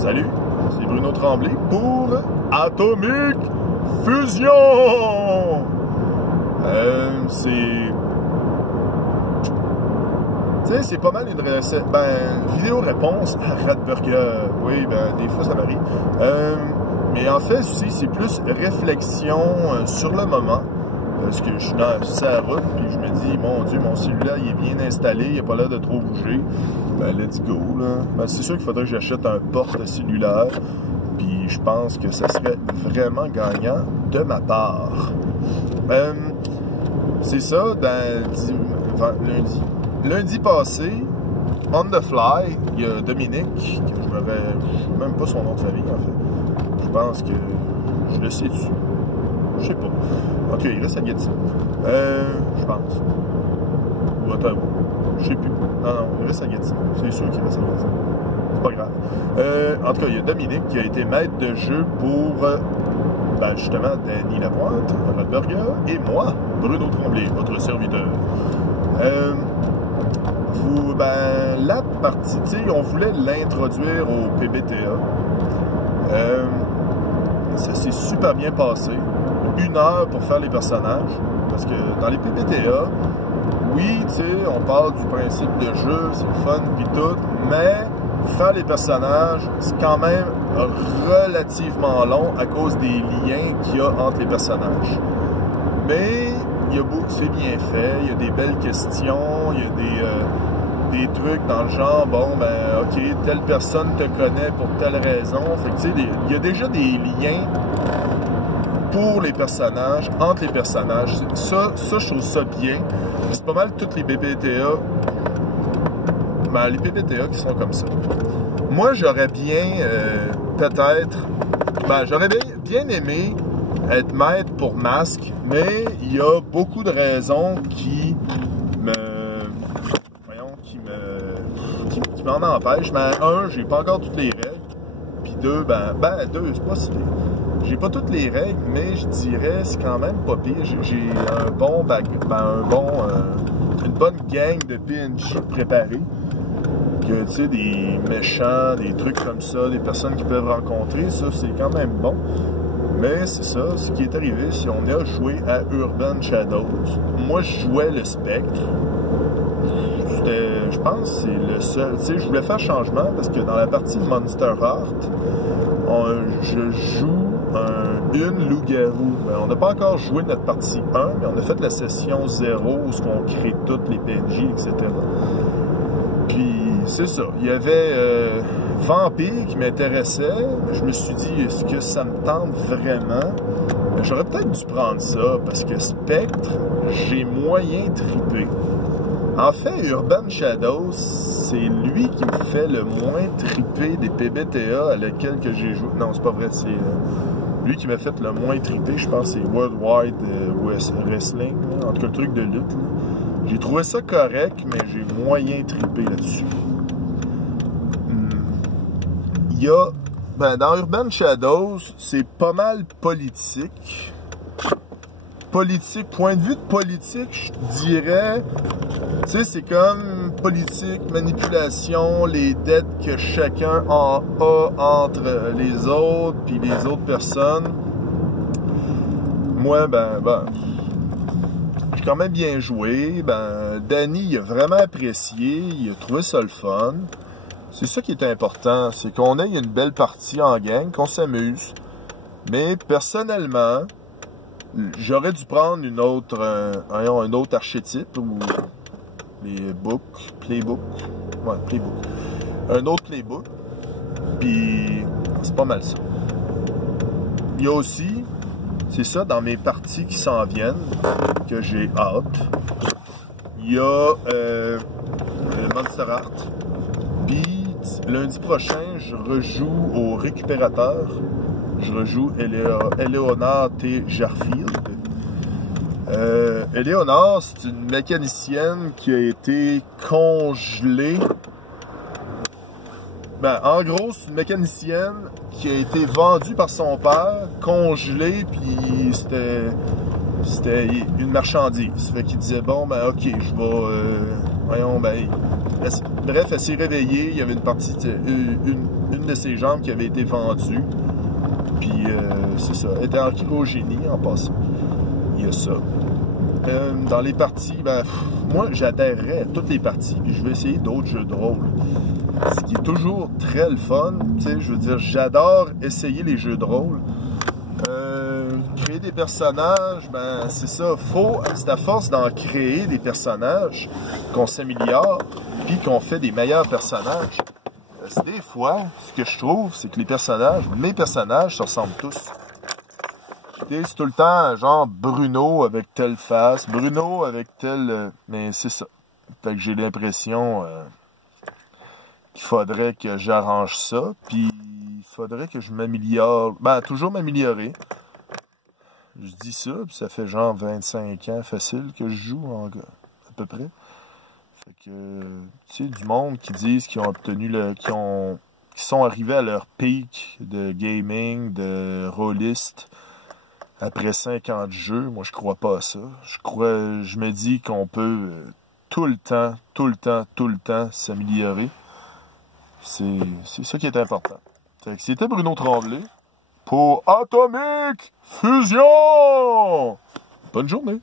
Salut, c'est Bruno Tremblay pour Atomic Fusion! C'est pas mal une recette. Vidéo réponse à Radburger. Oui, des fois ça m'arrive. Mais en fait, c'est plus réflexion sur le moment. Parce que je suis sur la route, puis je me dis, mon Dieu, mon cellulaire, il est bien installé, il n'a pas l'air de trop bouger. Let's go, là. C'est sûr qu'il faudrait que j'achète un porte-cellulaire, puis je pense que ça serait vraiment gagnant de ma part. C'est ça, lundi passé, on the fly, il y a Dominique, que je ne sais même pas son nom de famille, en fait. Je pense que je le sais-tu. Je sais pas. Ok, il reste à Gatineau. Je pense. Ou Ottawa. Je sais plus. Non, il reste à Gatineau. C'est sûr qu'il reste à Gatineau. C'est pas grave. En tout cas, il y a Dominique qui a été maître de jeu pour justement Danny Lapointe, Radburger, et moi, Bruno Tremblay, votre serviteur. La partie, tu sais, on voulait l'introduire au PBTA. Ça s'est super bien passé. 1 heure pour faire les personnages, parce que dans les PBTA, oui, tu sais, on parle du principe de jeu, c'est le fun, puis tout, mais faire les personnages, c'est quand même relativement long à cause des liens qu'il y a entre les personnages. Mais c'est bien fait, il y a des belles questions, il y a des trucs dans le genre, ok, telle personne te connaît pour telle raison, fait que tu sais, il y a déjà des liens pour les personnages, entre les personnages. Ça, je trouve ça bien. C'est pas mal toutes les PBTA. Les PBTA qui sont comme ça. Moi, j'aurais bien, j'aurais bien aimé être maître pour masque, mais il y a beaucoup de raisons qui m'en empêchent. J'ai pas encore toutes les règles. Puis deux, c'est pas si j'ai pas toutes les règles, mais je dirais c'est quand même pas pire. J'ai une bonne gang de PNJ préparés. Que tu sais, des méchants, des trucs comme ça, des personnes qui peuvent rencontrer, ça c'est quand même bon. Mais c'est ça, ce qui est arrivé, si on a joué à Urban Shadows, moi je jouais le Spectre. Je pense que c'est le seul. Tu sais, je voulais faire changement parce que dans la partie Monster Heart, je joue une loup-garou. On n'a pas encore joué notre partie 1, mais on a fait la session 0 où on crée toutes les PNJ, etc. Puis c'est ça. Il y avait Vampire qui m'intéressait. Je me suis dit, est-ce que ça me tente vraiment? J'aurais peut-être dû prendre ça parce que Spectre, j'ai moyen trippé. En fait, Urban Shadows, c'est lui qui me fait le moins tripper des PBTA à lesquels que j'ai joué. Non, c'est pas vrai, c'est lui qui m'a fait le moins tripper. Je pense que c'est Worldwide Wrestling, en tout cas le truc de lutte. J'ai trouvé ça correct, mais j'ai moyen trippé là-dessus. Il y a, dans Urban Shadows, c'est pas mal politique. Point de vue de politique, je dirais, tu sais, c'est comme politique, manipulation, les dettes que chacun a entre les autres puis les autres personnes. Moi, j'ai quand même bien joué. Danny, il a vraiment apprécié, il a trouvé ça le fun. C'est ça qui est important, c'est qu'on ait une belle partie en gang, qu'on s'amuse. Mais personnellement, j'aurais dû prendre un autre archétype ou les playbook. Un autre playbook. Puis c'est pas mal ça. Il y a aussi, c'est ça, dans mes parties qui s'en viennent, que j'ai hâte. Il y a Monster Heart. Puis lundi prochain, je rejoue au récupérateur. Je rejoue Eleonore T. Jarfield. Eleonore, c'est une mécanicienne qui a été congelée. En gros, c'est une mécanicienne qui a été vendue par son père, congelée, puis c'était une marchandise. Fait qu'il disait, ok, je vais... Bref, elle s'est réveillée, il y avait une partie, une de ses jambes qui avait été vendue. Puis, c'est ça, elle était en cryogénie en passant. Il y a ça. Dans les parties, ben, moi, j'adhérerais à toutes les parties, puis je vais essayer d'autres jeux de rôle. Ce qui est toujours très le fun, tu sais, je veux dire, j'adore essayer les jeux de rôle. Créer des personnages, ben, c'est ça, c'est à force d'en créer des personnages qu'on s'améliore, puis qu'on fait des meilleurs personnages. Des fois, ce que je trouve, c'est que mes personnages se ressemblent tous. C'est tout le temps, genre, Bruno avec telle face, Bruno avec telle... mais c'est ça. Fait que j'ai l'impression qu'il faudrait que j'arrange ça, puis il faudrait que je m'améliore. Ben, toujours m'améliorer. Je dis ça, puis ça fait genre 25 ans facile que je joue, à peu près. Fait que, tu sais, du monde qui disent qu'ils ont obtenu qui sont arrivés à leur pic de gaming, de rôliste, après 50 jeux, moi je crois pas à ça. Je me dis qu'on peut tout le temps s'améliorer. C'est ça qui est important. Fait que c'était Bruno Tremblay pour Atomic Fusion! Bonne journée!